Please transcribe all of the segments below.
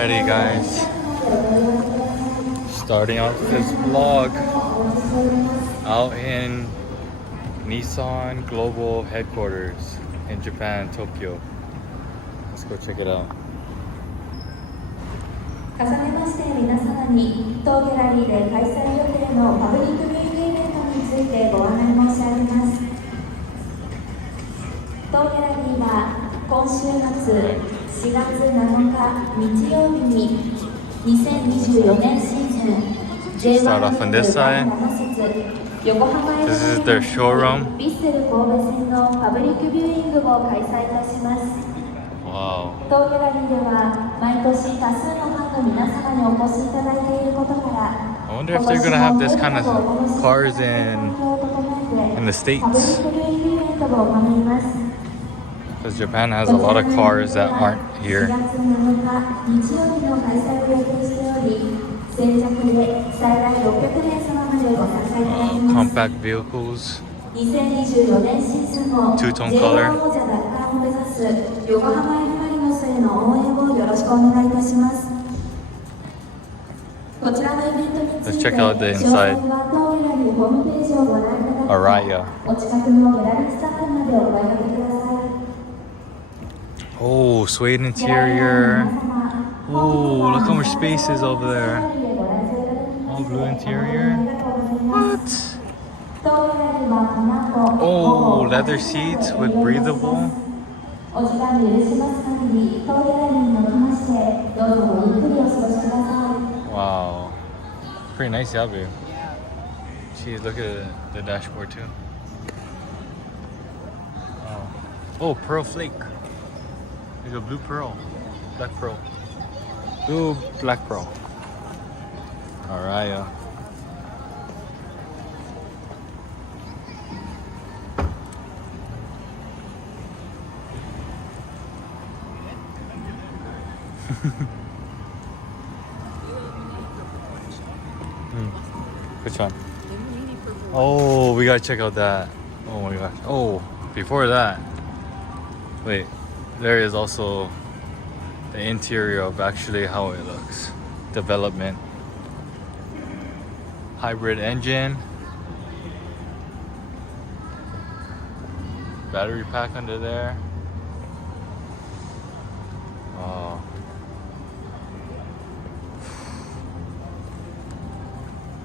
Alrighty guys, starting off this vlog out in Nissan Global headquarters in Japan, Tokyo. Let's go check it out. 重ねまして皆様に当ギャラリーで開催予定のパブリックビューイングイベントについてご案内申し上げます。当ギャラリーは今週末4月7日日曜日に2024年シーズン Start off on this side. This is their showroom. ヴィッセル神戸線のパブリックビューイングを開催いたします。 Wow. 当ギャラリーでは毎年多数のファンの皆様にお越しいただいていることから I wonder if they're gonna have this kind of cars in the States. Because Japan has a lot of cars that aren't here. Compact vehicles. Two-tone color. Let's check out the inside. Araya. Oh, suede interior. Oh, look how much space is over there. All blue interior. What? Oh, leather seats with breathable. Wow. Pretty nice job here. Jeez, look at the dashboard too. Wow. Oh, pearl flake. There's a blue pearl. Black pearl. Blue black pearl. Alright. Which one? Oh, we gotta check out that. Oh my gosh. Oh, before that. Wait, there is also the interior of actually how it looks. Development. Hybrid engine. Battery pack under there. Oh.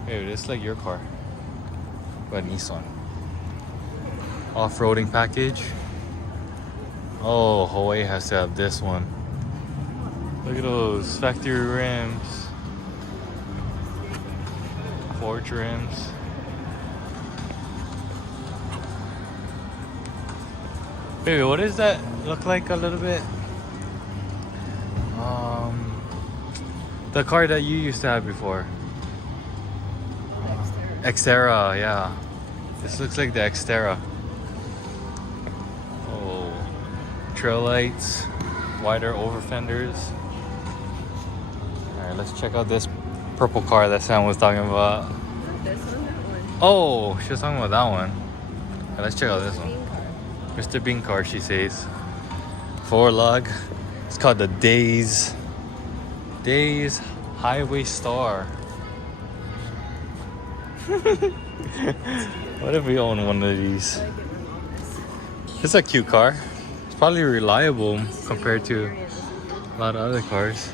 Hey, it's like your car, but Nissan. Off-roading package. Oh, Hawaii has to have this one. Look at those factory rims. Forged rims. Baby, what does that look like a little bit? The car that you used to have before. Xterra, yeah. This looks like the Xterra. Oh, trail lights, wider over fenders. All right, let's check out this purple car that Sam was talking about. Not this one, that one. Oh, she was talking about that one. All right, let's check out this one. Mr. Bean car, she says. 4-lug. It's called the Days Highway Star. What if we own one of these? It's a cute car. It's probably reliable compared to a lot of other cars.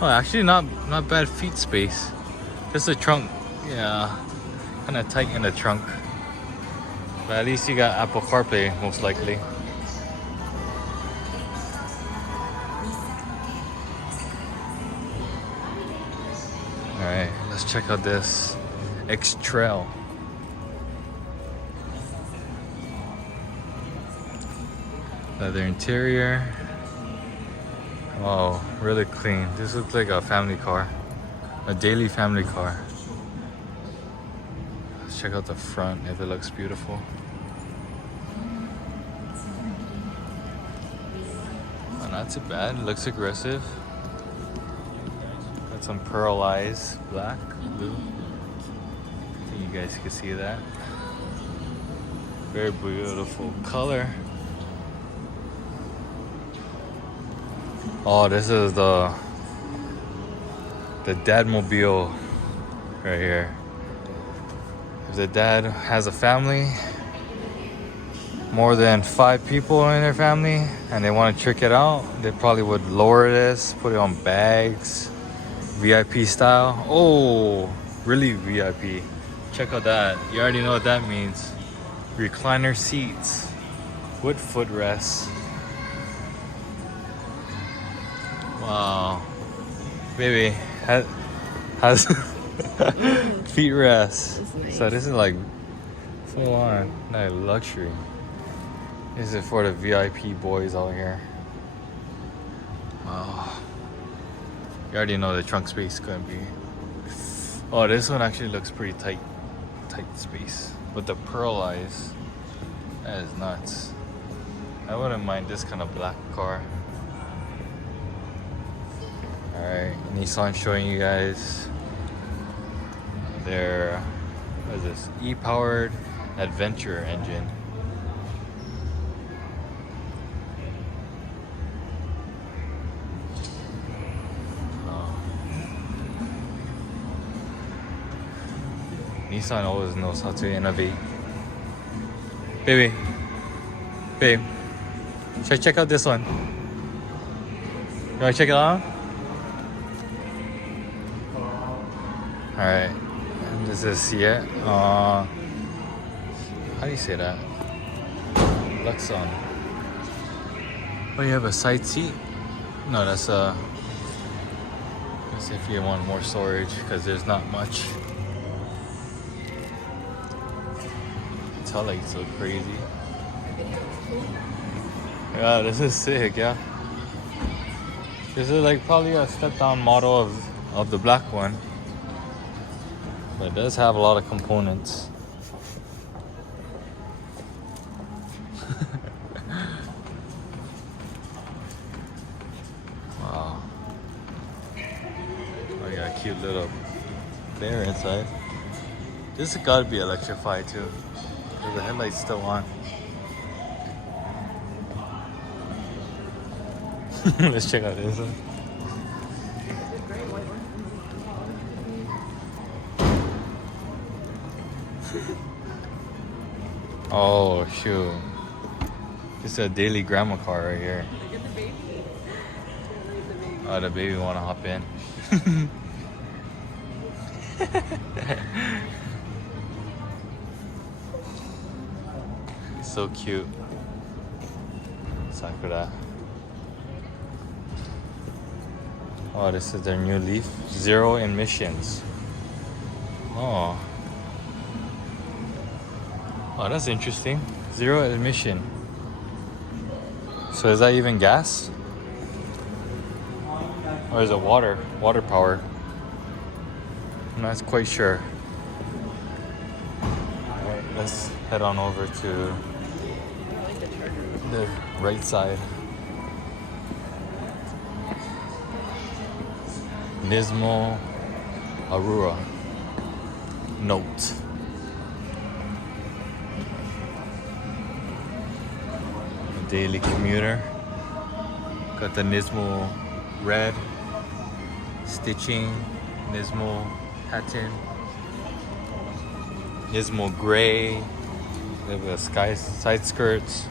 Oh, actually not bad feet space. Just the trunk, yeah, kind of tight in the trunk. But at least you got Apple CarPlay, most likely. Alright, let's check out this X-Trail. Leather interior. Wow, really clean. This looks like a family car. A daily family car. Let's check out the front if it looks beautiful. Oh, not too bad. It looks aggressive. Got some pearl eyes, black, blue. I think you guys can see that. Very beautiful color. Oh, this is the dadmobile right here. If the dad has a family, more than 5 people in their family, and they want to trick it out, they probably would lower this, put it on bags, VIP style. Oh, really VIP. Check out that. You already know what that means. Recliner seats with footrests. Wow. Baby has feet rest. Nice. So this is like full on, like luxury. This is for the VIP boys out here. Wow. You already know the trunk space is gonna be. Oh, this one actually looks pretty tight space. With the pearl eyes, that is nuts. I wouldn't mind this kind of black car. Alright, Nissan showing you guys their, what is this? E-powered adventure engine. Nissan always knows how to innovate. Baby, babe, should I check out this one? You wanna check it out? Alright, this is Siet. How do you say that? Luxon. Oh, you have a side seat? No, that's let's see if you want more storage, because there's not much. Like so crazy. Yeah, this is sick. Yeah, this is like probably a step down model of the black one, but it does have a lot of components. Wow. Oh, you got a cute little bear inside. This has got to be electrified too. The headlight's still on. Let's check out this one. Oh shoot. This is a daily grandma car right here. Look at the baby. Oh, the baby wanna hop in. So cute. Sakura. Oh, this is their new Leaf. 0 emissions. Oh. Oh, that's interesting. 0 emission. So is that even gas? Or is it water? Water power? I'm not quite sure. Alright, let's head on over to the right side. Nismo Aurora Note. A daily commuter. Got the Nismo red stitching, Nismo pattern, Nismo gray. They have the side skirts.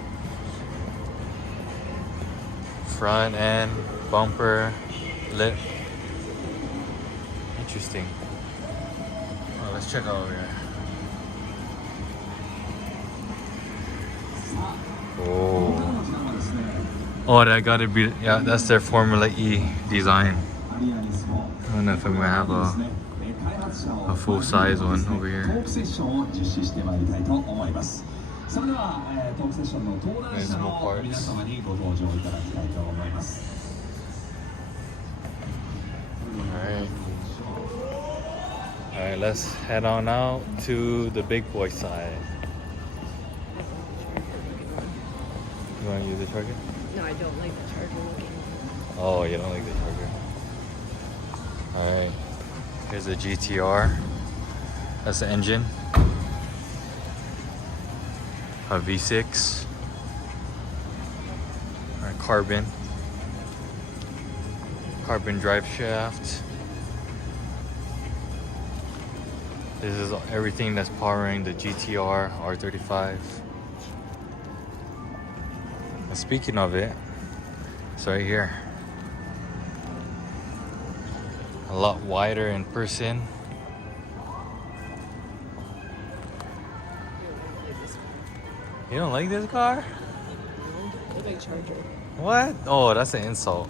Front end, bumper, lip. Interesting. Oh, let's check out over here. Oh. Oh, that gotta be, yeah, that's their Formula E design. I don't know if I'm gonna have a full size one over here. There's more parts. Alright, let's head on out to the big boy side. You want to use the charger? No, I don't like the charger looking. Oh, you don't like the charger. Alright, here's the GTR. That's the engine. A V6. Alright, carbon. Carbon drive shaft. This is everything that's powering the GTR R-35. And speaking of it, it's right here. A lot wider in person. You don't like this car? The big Charger. What? Oh, that's an insult.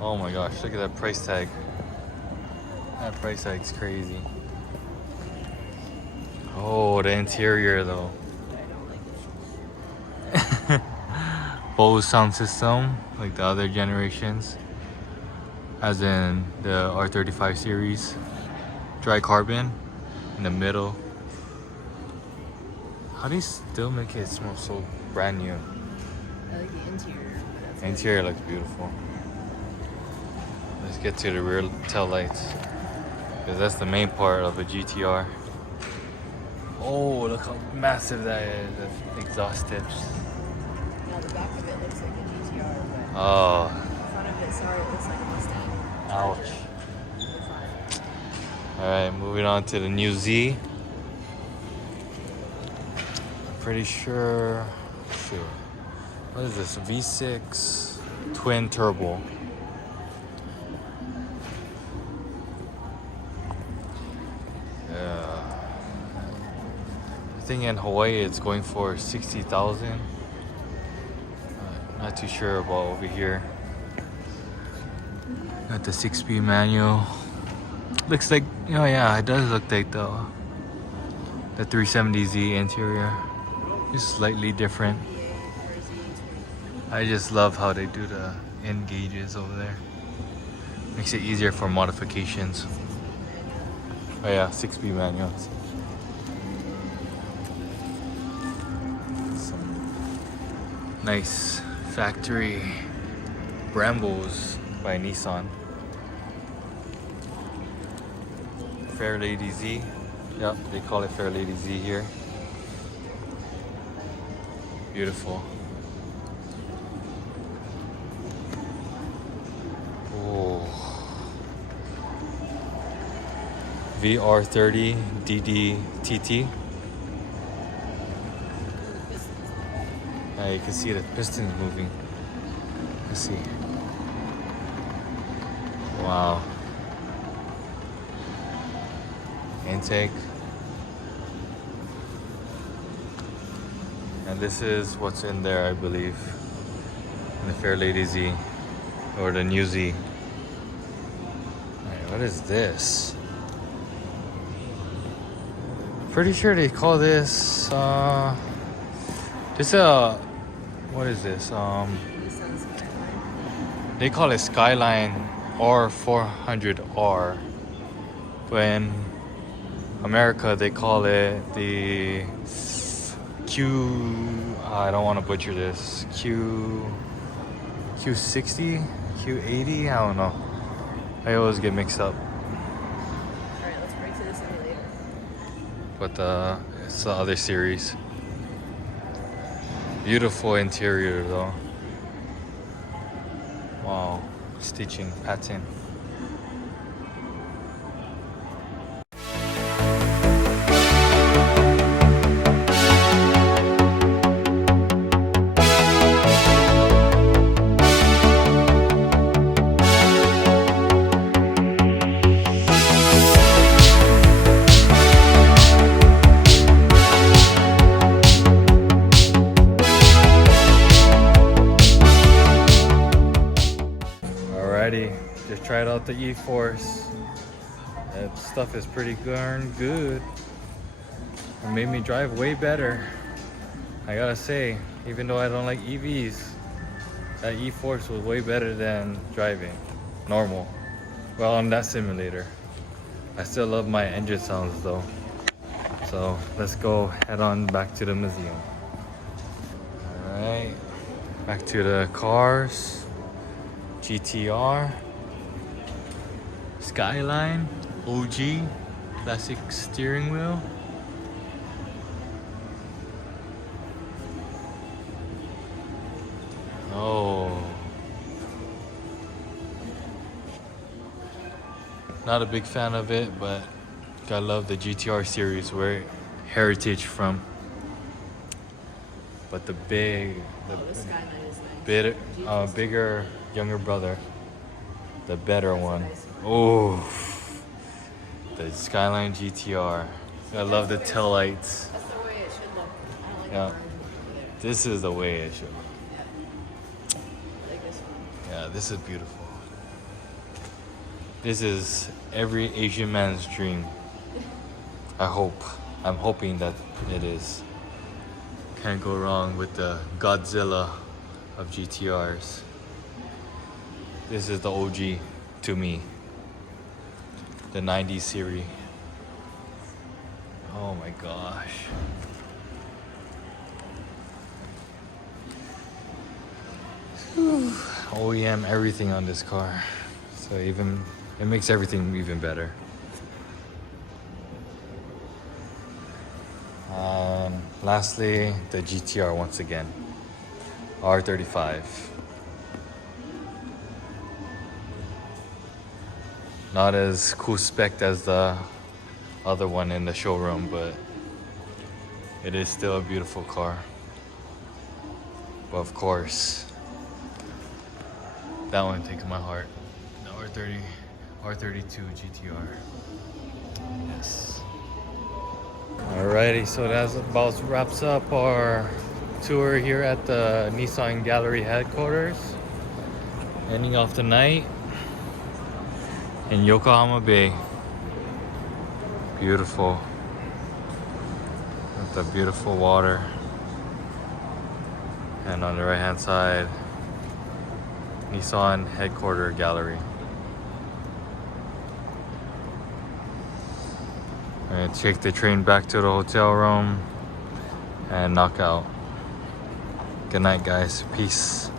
Oh my gosh, look at that price tag. That price tag's crazy. Oh, the interior though. Bose sound system, like the other generations. As in the R-35 series. Dry carbon in the middle. How do you still make it smell so brand new? I like the interior. The interior looks beautiful. Let's get to the rear tail lights, because that's the main part of a GTR. Oh, look how massive that is, the exhaust tips. Now the back of it looks like a GTR, but Oh, in front of it, sorry, it looks like a Mustang. ouch. They're fine. Alright, moving on to the new Z. Pretty sure, shoot, what is this, V6 twin turbo. Yeah, I think in Hawaii it's going for 60,000. Not too sure about over here. Got the 6-speed manual. Looks like, oh yeah, it does look like the 370Z interior. Just slightly different. I just love how they do the end gauges over there. Makes it easier for modifications. Oh yeah, 6-speed manuals. Some nice factory Brambos by Nissan. Fair Lady Z. Yep, they call it Fair Lady Z here. Beautiful. Oh. VR30 DDTT. You can see the pistons moving. Let's see. Wow. Intake. And this is what's in there, I believe. In the Fair Lady Z. Or the new Z. Alright, what is this? Pretty sure they call this what is this? Nissan Skyline. They call it Skyline R400R. But in America they call it the I don't want to butcher this. Q60? Q80? I don't know. I always get mixed up. Alright, let's break to the simulator. But it's the other series. Beautiful interior though. Wow. Stitching pattern. Just tried out the E-Force. That stuff is pretty darn good. It made me drive way better. I gotta say, even though I don't like EVs, that E-Force was way better than driving normal. Well, on that simulator. I still love my engine sounds though. So let's go head on back to the museum. Alright, back to the cars. GTR. Skyline, OG, classic steering wheel. Oh. Not a big fan of it, but I love the GTR series, where heritage from. But the The skyline is nice. bigger younger brother, the better one. Oh, the Skyline GTR. I love the tail lights. That's the way it should look. I don't like Yeah. the burn over there. This is the way it should look. I like this one. Yeah, this is beautiful. This is every Asian man's dream. I hope. I'm hoping that it is. Can't go wrong with the Godzilla of GTRs. This is the OG to me. The 90s series. Oh my gosh. OEM everything on this car. So even it makes everything even better. And lastly, the GTR once again. R-35. Not as cool spec as the other one in the showroom, but it is still a beautiful car. But of course, that one takes my heart. The R32 GTR. Yes. Alrighty, so that about wraps up our tour here at the Nissan Gallery headquarters. Ending off the night in Yokohama Bay. Beautiful. With the beautiful water. And on the right hand side, Nissan headquarter gallery. I'm gonna take the train back to the hotel room and knock out. Good night, guys. Peace.